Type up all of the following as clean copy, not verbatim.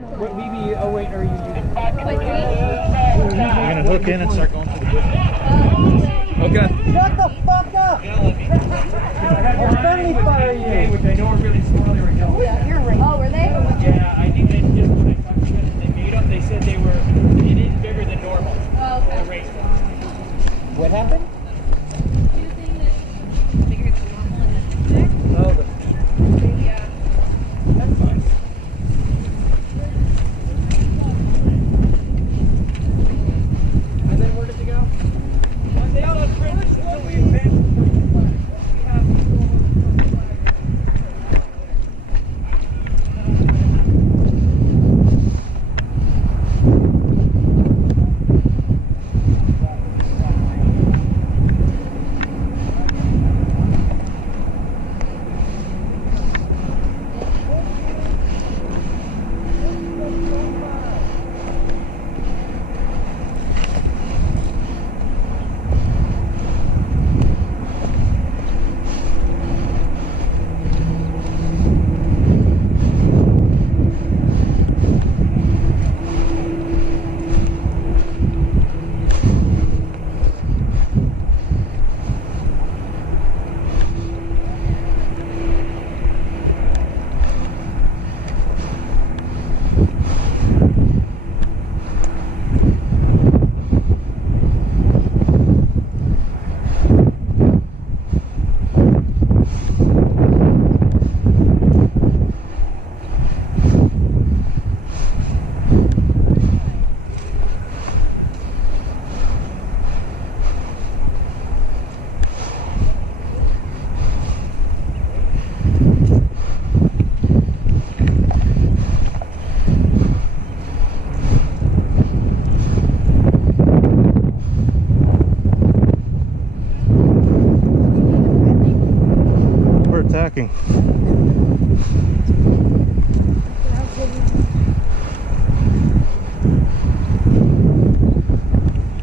What BB? Oh wait, are you using? We're gonna hook in and start going through the bushes. Okay. Shut the fuck up! I'll friendly fire you. Which I know are really squirrely right now. Yeah, you're right. Oh, were they? Yeah, I think they just when I talked to them, they made them. They said they were. It is bigger than normal. Oh, okay. The race. What happened? She was saying that it's bigger than normal in the picture. Oh, the Yeah. that's fine. And then where did they go? They all have fringes until we advance to the flag. We have to go over the flag. Attacking.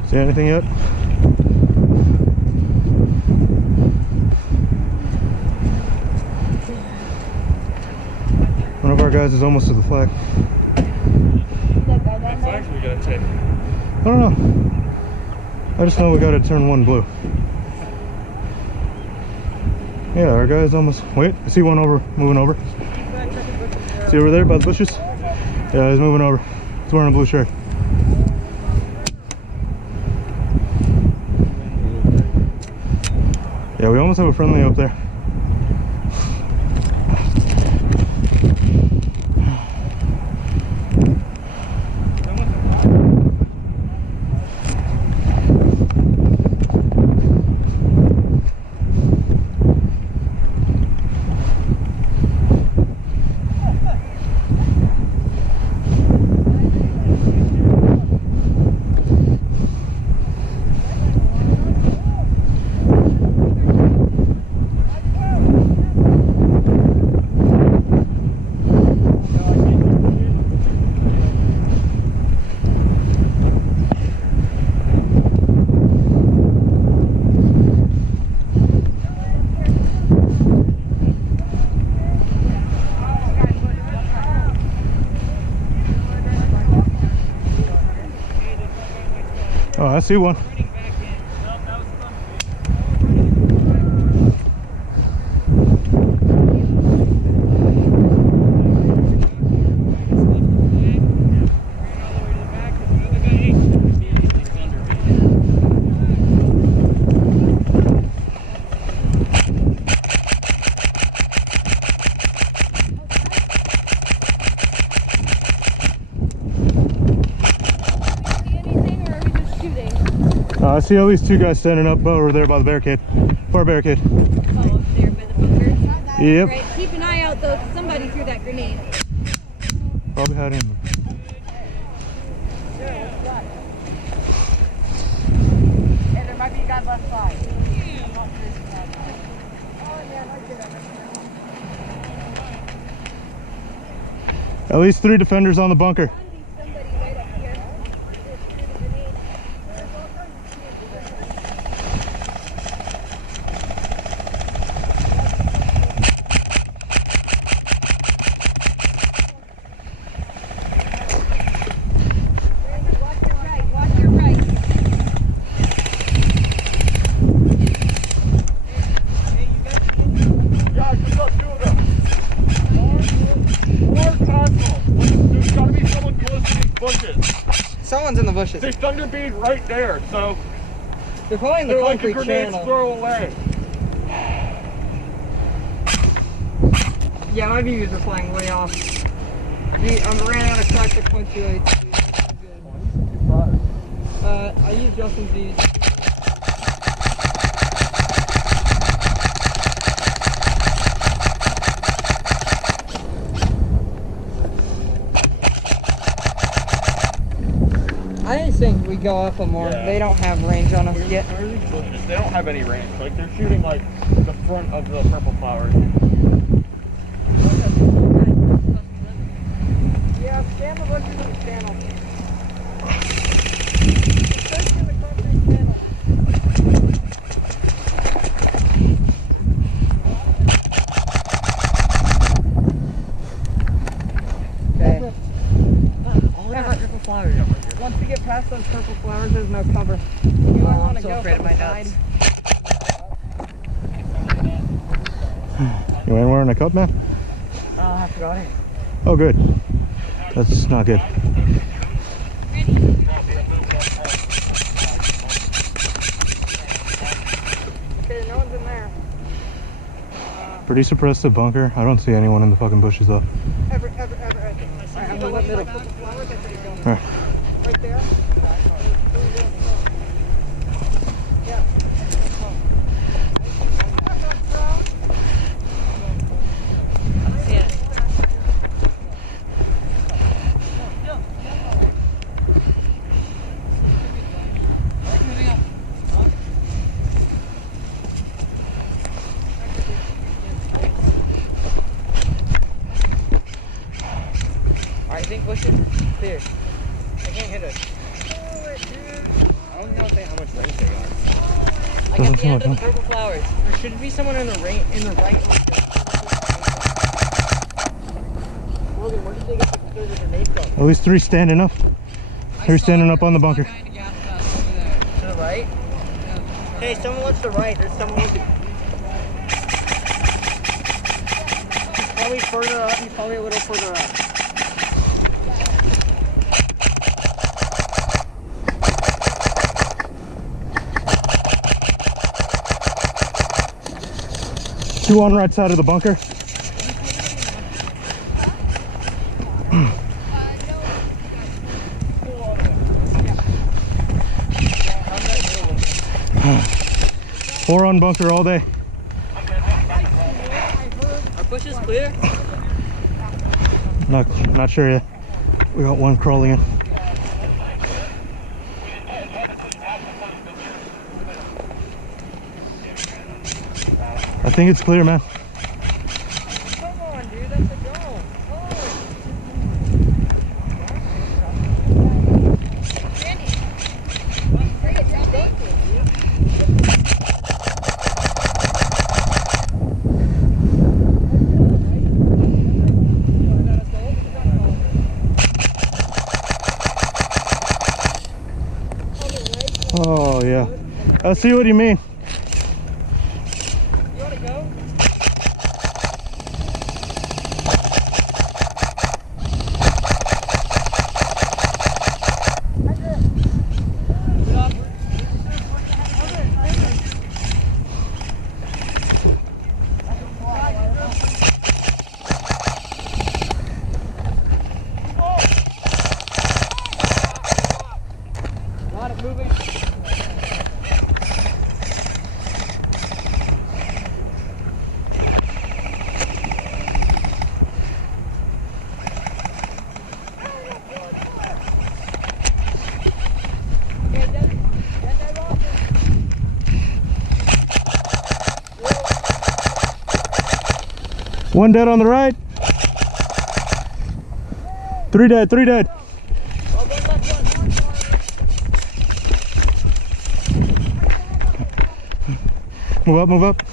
See anything yet? One of our guys is almost to the flag. What flags we gotta take? I don't know. I just know we gotta turn one blue. Yeah, our guy's almost. Wait, I see one over, moving over. See over there by the bushes? Yeah, he's moving over. He's wearing a blue shirt. Yeah, we almost have a friendly up there. Oh, I see one. I see at least two guys standing up over there by the barricade. Far barricade. Oh, up there by the bunker? Yep. Right, keep an eye out though, somebody threw that grenade. Probably had him. Hey, there might be a guy left side. At least 3 defenders on the bunker. Somebody right up here. bushes. Someone's in the bushes. There's thunder bead right there, so They're probably in the it's like a concrete grenade channel. throw away. Yeah, my views are flying way off. I ran out of crack 6.28. I used Justin's V's. I think we go up them more. Yeah. They don't have range on us yet. They don't have any range. Like they're shooting like the front of the purple flowers. Yeah, scan the bushes in the channel. Especially in the concrete channel. Okay. All that purple flowers. Once we get past those purple flowers, there's no cover. You might want to go afraid of my nuts. You ain't wearing a cup, man? Oh, I forgot it. Oh, good. That's not good. Okay, no one's in there. Pretty suppressive bunker. I don't see anyone in the fucking bushes though. Ever. Alright, I'm in the middle. Alright. Right there. Yeah. Yeah. I think bushes clear. I can't hit us. I don't know how much range they got. I got the end of the purple flowers. There should be someone in the right. Logan, where did they get the third grenade from? At least 3 standing up. 3 standing up on the bunker. To the right? Hey, someone wants the right. There's someone with the... He's probably further up. He's probably a little further up. Two on right side of the bunker. Four on bunker all day. Our bush is clear. Not sure yet. We got one crawling in. I think it's clear, man. Come on, dude. That's a go. Oh yeah. I see what you mean. You want to go? Got it moving. One dead on the right. 3 dead, 3 dead. Move up, move up.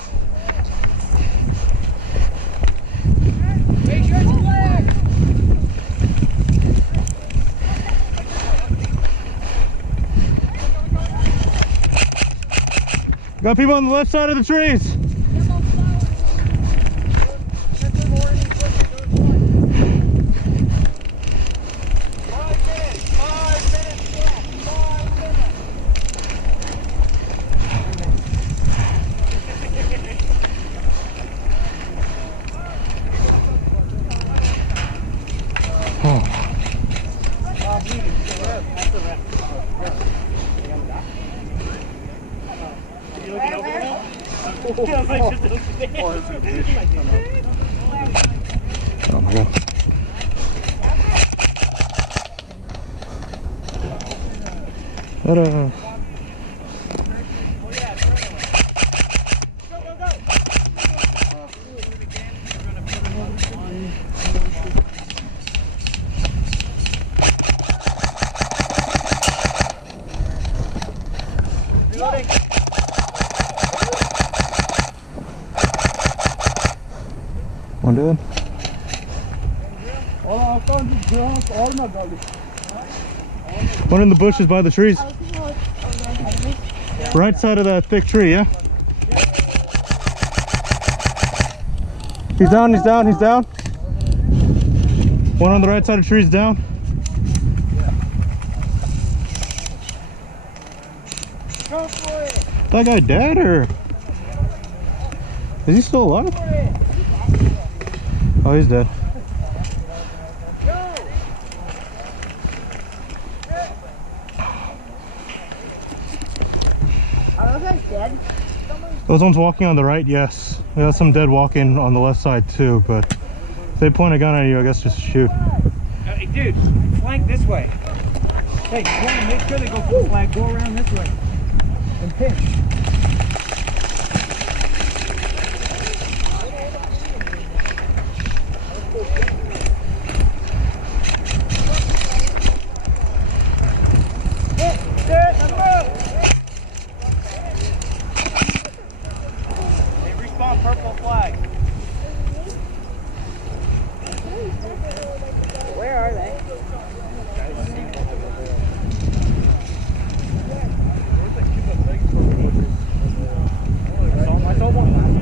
Make sure it's clear. Got people on the left side of the trees. Oh my god. Ta-da. One dead. One in the bushes by the trees. Right side of that thick tree, yeah? He's down, he's down, he's down. One on the right side of the tree is down. That guy dead or? Is he still alive? Oh, he's dead. Are those guys dead? Those ones walking on the right, yes. We got some dead walking on the left side too, but if they point a gun at you, I guess just shoot. Hey, dude, flank this way. Hey, you want to make sure they go full flag, go around this way. And pinch. Purple flag. Where are they? I saw one last.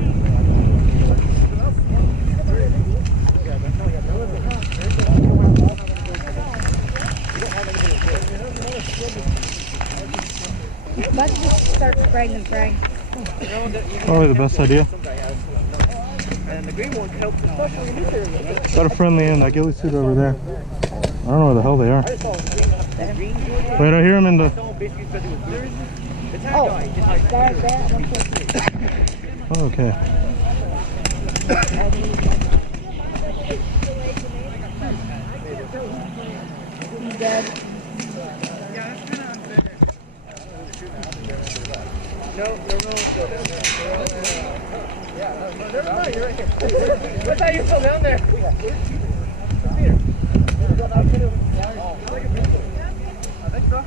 Let's just start spraying and praying. Probably the best idea. And the green one helps us. Got a friendly in that ghillie suit over there. I don't know where the hell they are. Wait, I hear him in the... Oh, okay. He's dead. No. You're right here. What's that? You're still down there. I think so.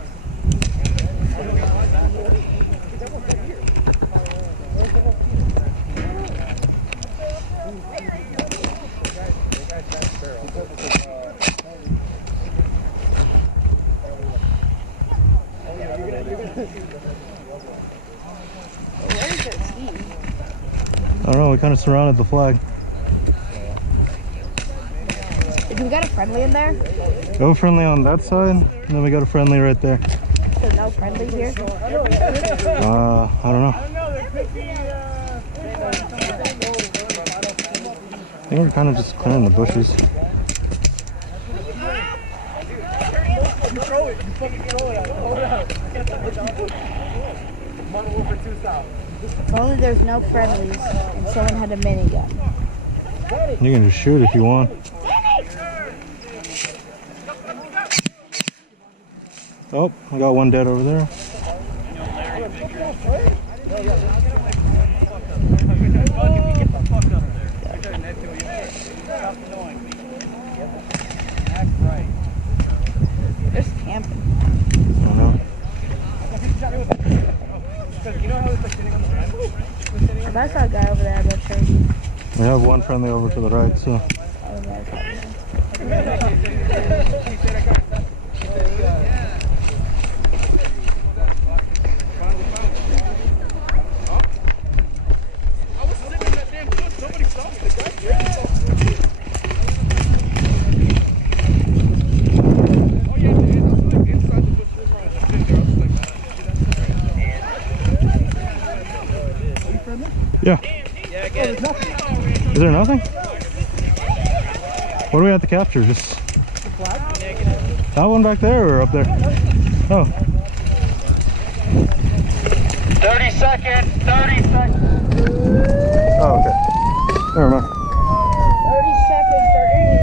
I don't know, we kind of surrounded the flag. Do we got a friendly in there? Go friendly on that side, and then we got a friendly right there. So no friendly here? I don't know. I think we're kind of just clearing the bushes. You throw it. You fucking throw it. Hold it out. One over two south. If only there's no friendlies and someone had a minigun. You can just shoot if you want. Oh, I got one dead over there. There's camping. I don't know. If I saw a guy over there, I'd go chase. We have one friendly over to the right, so. Yeah. Is there nothing? What do we have to capture? Just... That one back there or up there? Oh. 30 seconds, 30 seconds. Oh, okay. Never mind.